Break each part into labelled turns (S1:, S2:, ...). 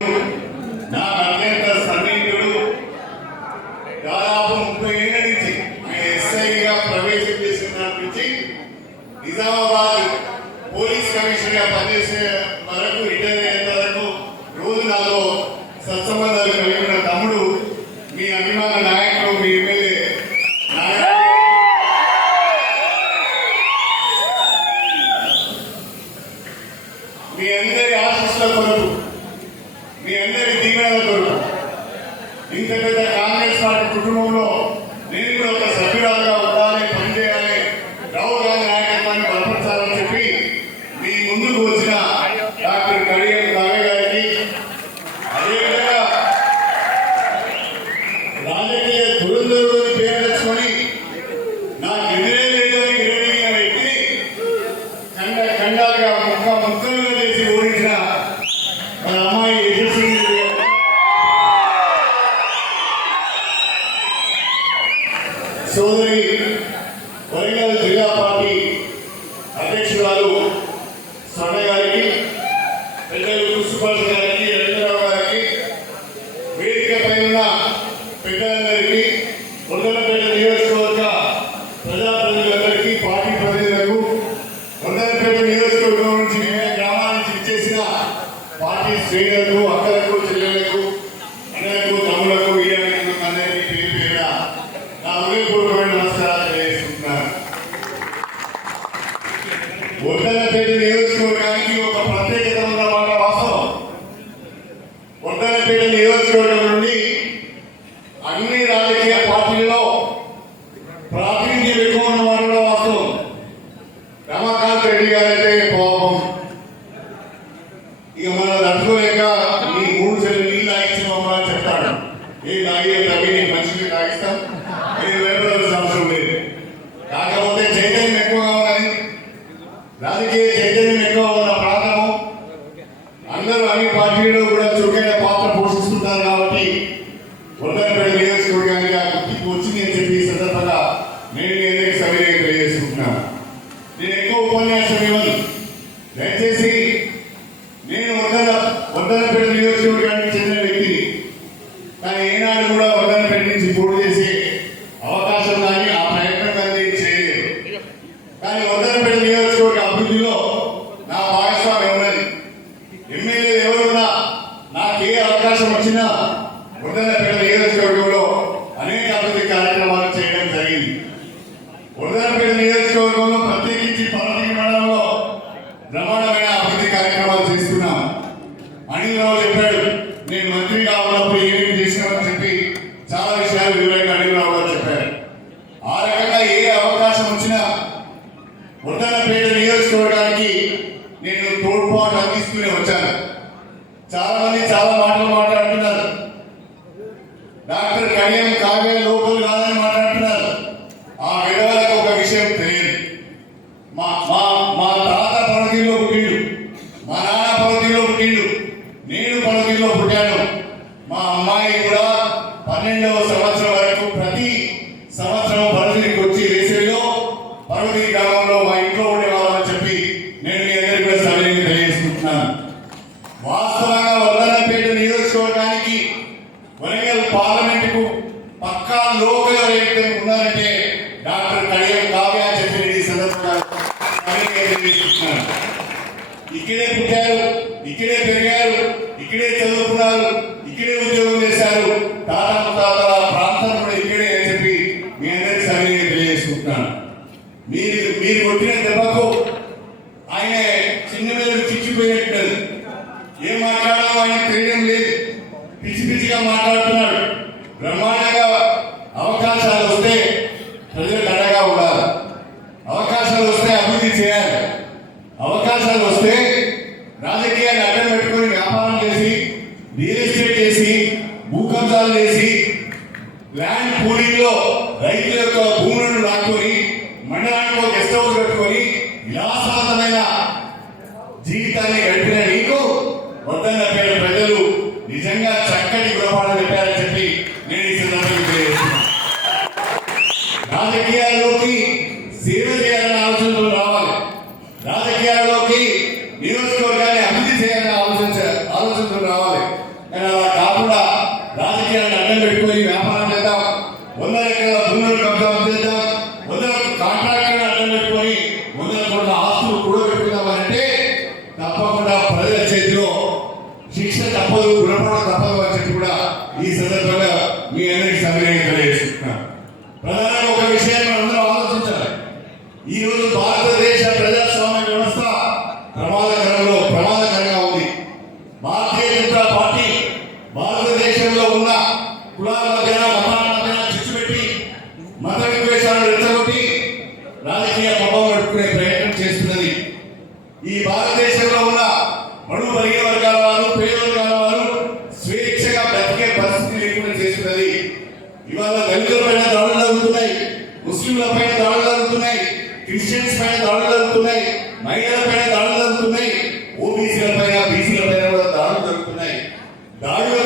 S1: నా సోదరి వరంగల్ జిల్లా పార్టీ అధ్యక్షురాలు స్వర్ణ గారికి పెద్దలు కృష్ణపాల్ గారికి రవీంద్రరావు గారికి వేదిక పైన పెద్దలందరికీ వందలపేట నియోజకవర్గ ప్రజాప్రతినిధులందరికీ పార్టీ ప్రతినిధులకు వందలపేట నియోజకవర్గం నుంచి వివిధ గ్రామాల నుంచి ఇచ్చేసిన పార్టీ శ్రేణులకు అక్కలకు చెల్లెలకు అన్నలకు తమ్ములకు ఈయనకు అందరికీ పేరు పేరున నా హృదయపూర్వకమైన నమస్కారాలు తెలియజేస్తున్నాను వందలపేట నియోజకవర్గానికి ఒక ప్రత్యేకత ఉన్న మాట వాస్తవం వందలపేట నియోజకవర్గం నుండి అన్ని రాజకీయ పార్టీల్లో ప్రాతినిధ్యం ఎక్కువ ఉన్న వారిలో వాస్తవం రమాకాంత్ రెడ్డి గారైతే పాపం ఇక మన తట్టుకోలేక మీ మూడు సెల్లు నీళ్ళు తాగించమమ్మా అని చెప్తాడు ఏ తాగి తగ్గి నేను మనిషిని తాగిస్తాం నేను భయపడాల్సిన అవసరం లేదు కాకపోతే చైతన్యం ఎక్కువగా ఉన్నది రాజకీయ చైతన్యం ఎక్కువ ఉన్న ప్రాంతము. అందరూ అన్ని పార్టీలు కూడా చురుకైన పాత్ర పోషిస్తుంటారు కాబట్టి వందరపేట నియోజకవర్గానికి ఆ గుర్తింపు వచ్చింది అని చెప్పి సందర్భంగా నేను మీ అందరికీ తెలియజేసుకుంటున్నాను. నేను ఎక్కువ ఉపన్యాసం ఇవ్వను. దయచేసి నేను వందల వందలపేట నియోజకవర్గానికి చెందిన వ్యక్తిని కానీ ఏనాడు కూడా వందలపేట నుంచి పోటీ చేసే అవకాశం కానీ ఆ ప్రయత్నం కానీ నేను చేయలేదు కానీ వందలపేట నియోజకవర్గ అభివృద్ధిలో నా భాగస్వామ్యం ఉన్నది ఎమ్మెల్యే ఎవరున్నా నాకు ఏ అవకాశం వచ్చినా వందలపేట నియోజకవర్గంలో అనేక అభివృద్ధి కార్యక్రమాలు చేయడం జరిగింది వందలపేట నియోజకవర్గంలో ప్రత్యేకించి పార్టీ మండలంలో బ్రహ్మాండమైన అభివృద్ధి కార్యక్రమాలు చేస్తున్నాం. అనిల్ రావు చెప్పాడు నేను మంత్రిగా ఉన్నప్పుడు ఏమేమి చేసినామని చెప్పి చాలా విషయాలు వివరంగా అనిల్ రావు గారు చెప్పారు. ఆ రకంగా ఏ అవకాశం వచ్చినా ఉండలపేట నియోజకవర్గానికి నేను తోడ్పాటు అందిస్తూనే వచ్చాను. చాలా మంది చాలా మాటలు మాట్లాడుతున్నారు డాక్టర్ కళ్యాణ్ కావ్య లోకల్ కాదని మాట్లాడుతున్నారు ఆ విధవలకు ఒక విషయం తెలియదు మా మా మా తాత పడతిలో పుట్టిండు మా నాన్న పడతిలో పుట్టిండు నేను పడతిలో పుట్టాను మా అమ్మాయి కూడా పన్నెండవ సంవత్సరం వరకు ప్రతి సంవత్సరం పడతికి వచ్చి వేసవిలో పర్వతి గ్రామంలో మా ఇంట్లో ఉండేవాళ్ళని చెప్పి నేను మీ అందరికీ కూడా సవినయంగా తెలియజేసుకుంటున్నాను వాస్తవంగా వల్లనపేట నియోజకవర్గానికి వరంగల్ పార్లమెంటుకు పక్కా లోకల్ ఎవరైతే ఉన్నారంటే డాక్టర్ కడియం కావ్య అని చెప్పి నేను ఈ సందర్భంగా సవినయంగా తెలియజేసుకుంటున్నాను. ఇక్కడే పుట్టారు ఇక్కడే పెరిగారు ఇక్కడే చదువుకున్నారు ఇక్కడే ఉద్యోగం చేశారు. తాత ముత్తాతల ప్రాంతం కూడా ఇక్కడే అని చెప్పి మీ అందరికీ సవినయంగా తెలియజేసుకుంటున్నాను. మీరు మీరు కొట్టిన దెబ్బకు ఆయన చిన్న మీద చిచ్చిపోయినట్టు ఏం మాట్లాడాలో ఆయన తెలియడం లేదు. పిచ్చి పిచ్చిగా మాట్లాడుతున్నాడు. బ్రహ్మాండంగా అవకాశాలు వస్తే నిజంగా జీవితాన్ని గడిపిన నీకు వద్దన్నపేట ప్రజలు నిజంగా చక్కటి గృహాలు పెట్టారని చెప్పి నేను ఈ సందర్భంగా రాజకీయాల్లోకి సేవ చేయాలన్న ఆలోచనలు రావాలి. రాజకీయాల్లోకి నియోజకవర్గాన్ని అభివృద్ధి చేయాలన్న ఆలోచించ ఆలోచనలు రావాలి. కానీ అలా కాకుండా రాజకీయాలను అడ్డం పెట్టుకుని భారతదేశ ప్రజాస్వామ్య వ్యవస్థ ప్రమాదకరంలో ప్రమాదకరంగా ఉంది. భారతీయ జనతా పార్టీ భారతదేశంలో ఉన్న కులాల మధ్యన మతాల మధ్యన చిచ్చు పెట్టి మత విద్వేషాలను రెచ్చగొట్టి రాజకీయ ప్రభావం నడుపుకునే ప్రయత్నం చేస్తున్నది. ఈ భారతదేశంలో ఉన్న బడుగు బలిగిన వర్గాల వారు పేద వర్గాల వారు స్వేచ్ఛగా బ్రతికే పరిస్థితి లేకుండా చేస్తున్నది. ఇవాళ దళితుల పైన దాడులు జరుగుతున్నాయి ముస్లింల పైన దాడులు జరుగుతున్నాయి. క్రిస్టియన్స్ పైన దాడులు జరుగుతున్నాయి మహిళల పైన దాడులు జరుగుతున్నాయి ఓబీసీల పైన బీసీల పైన కూడా దాడులు జరుగుతున్నాయి. దాడులు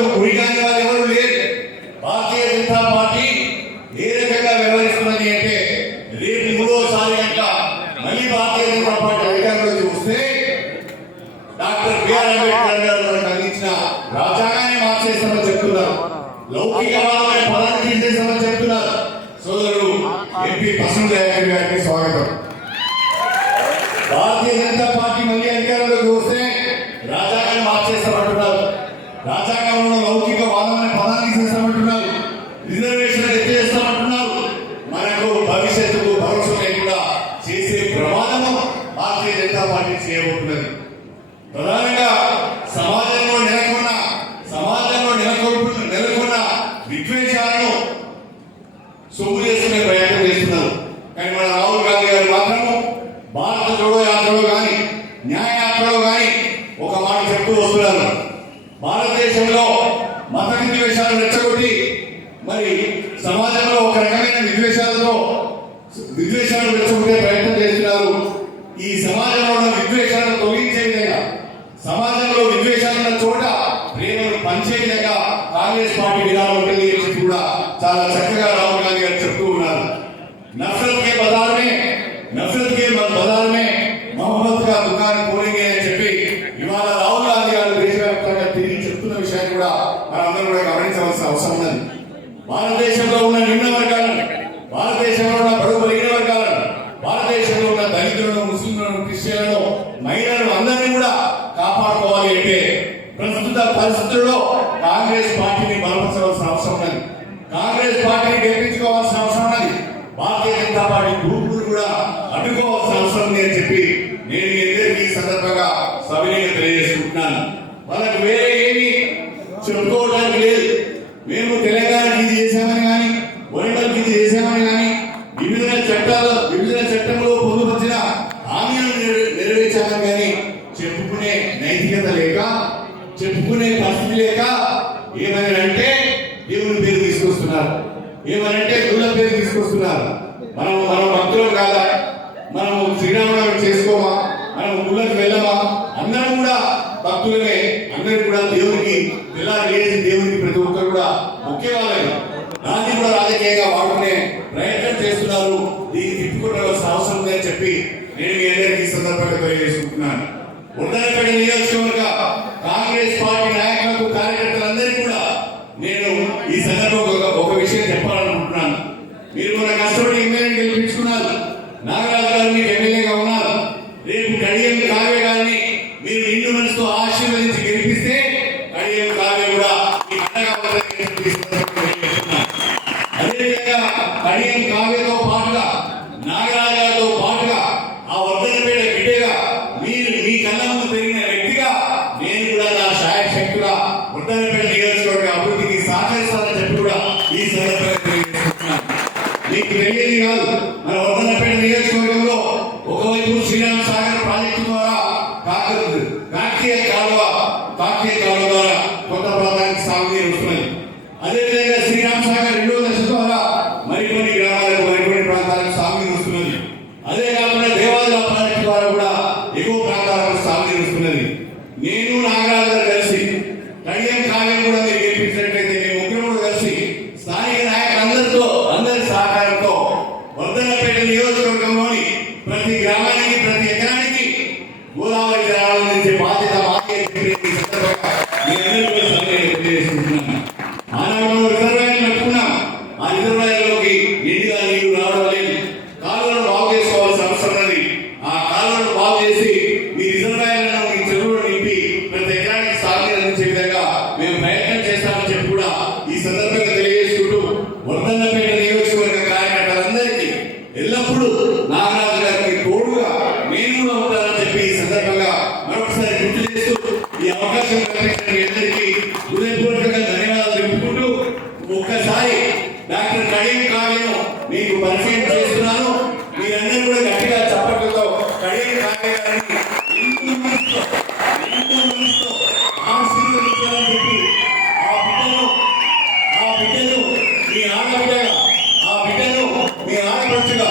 S1: సొమ్ము చేసుకునే ప్రయత్నం చేస్తున్నారు. కానీ మన రాహుల్ గాంధీ గారు మాత్రము భారత జోడో యాత్రలో కానీ న్యాయ యాత్రలో కానీ ఒక మాట చెప్తూ వస్తున్నారు. భారతదేశంలో మత విద్వేషాలు రెచ్చగొట్టి మరి సమాజంలో ఒక రకమైన విద్వేషాలతో విద్వేషాలను రెచ్చగొట్టే ప్రయత్నం చేస్తున్నారు. ఈ సమాజంలో ఉన్న విద్వేషాలను తొలగించే విధంగా సమాజంలో విద్వేషాలున్న చోట ప్రేమను పంచే విధంగా కాంగ్రెస్ పార్టీ విధానం ఉంటుంది కూడా చాలా చక్కగా భారతదేశంలో ఉన్న నిమ్న వర్గాలను భారతదేశంలో ఉన్న బడుగు బలిగిన వర్గాలను భారతదేశంలో ఉన్న దళితులను ముస్లింలను క్రిస్టియన్లను మహిళలను అందరినీ కూడా కాపాడుకోవాలి అంటే ప్రస్తుత పరిస్థితుల్లో కాంగ్రెస్ పార్టీని బలపరచవలసిన అవసరం ఉన్నది కాంగ్రెస్ పార్టీని గెలిపించుకోవాల్సిన అవసరం ఉన్నది భారతీయ జనతా పార్టీ గ్రూపులు కూడా అడ్డుకోవాల్సిన అవసరం ఉంది అని చెప్పి నేను మీ అందరికీ ఈ సందర్భంగా సవినయంగా తెలియజేసుకుంటున్నాను వాళ్ళకి వేరే ఏమి చెప్పుకోవడానికి లేదు మేము తెలంగాణకి ఇది చేశామని కానీ వరంగల్కి ఇది చేశామని కానీ వివిధ చట్టాల వివిధ చట్టంలో పొందుపరిచిన హామీలను నెరవే- నెరవేర్చామని కానీ చెప్పుకునే నైతికత లేక చెప్పుకునే పరిస్థితి లేక ఏమైనా అంటే దేవుని పేరు తీసుకొస్తున్నారు. ఏమనంటే గుళ్ళ పేరు తీసుకొస్తున్నారు. మనం మనం భక్తులం కాదా? మనం శ్రీరామనవమి చేసుకోమా? మనం ఊళ్ళకి వెళ్ళమా? అందరం కూడా భక్తులనే అందరూ కూడా దేవునికి పిల్లలు లేని దేవునికి ప్రతి ఒక్కరు కూడా ఒకే వాళ్ళని దాన్ని కూడా రాజకీయంగా వాడుకునే ప్రయత్నం చేస్తున్నారు. దీన్ని తిప్పుకోవలసిన అవసరం ఉందని చెప్పి నేను మీ అందరికీ ఈ సందర్భంగా తెలియజేసుకుంటున్నాను. ఉండలపల్లి నియోజకవర్గ కాంగ్రెస్ పార్టీ నాయకులు అదేవిధంగా కడియం కావ్యతో పాటుగా నాగరాజాతో పాటుగా ఆ వర్ధనపేట బిడ్డగా మీరు మీ కళ్ళ ముందు పెరిగిన వ్యక్తిగా నేను కూడా నా శాయశక్తుగా వర్ధనపేట నియోజకవర్గ అభివృద్ధికి సహకరిస్తానని చెప్పి కూడా ఈ సందర్భంగా మీకు తెలియదు కాదు మన వర్ధనపేట నియోజకవర్గంలో ఒకవైపు శ్రీరామ్ సాగర్ ప్రాజెక్టు ద్వారా కాకరు నేను నాగరాజు కలిసి నడియం కావ్యం కూడా మీరు గెలిపించినట్లయితే మేము ముఖ్యమంత్రి కలిసి స్థానిక నాయకులందరితో అందరి సహకారంతో వర్ధనపేట నియోజకవర్గంలోని ప్రతి గ్రామానికి ప్రతి ఎకరానికి గోదావరి జలాల నుంచి బాధ్యత ఆనాడు రిజర్వాయర్ పెట్టుకున్నాం ఆ రిజర్వాయర్లోకి నిండుగా నీళ్ళు రావడం సందర్భంగా మరొకసారి గుర్తు చేస్తూ ఈ అవకాశం కల్పించిన అందరికీ హృదయపూర్వకంగా ధన్యవాదాలు తెలుపుకుంటూ ఒక్కసారి డాక్టర్ కడియం కావ్యం మీకు పరిచయం కూడా గట్టిగా చప్పట్లతో కడియం కావ్య గారిని ఆ బిడ్డను ఆ బిడ్డను మీ ఆడబిడ్డగా ఆ బిడ్డను మీ ఆడపడుచుగా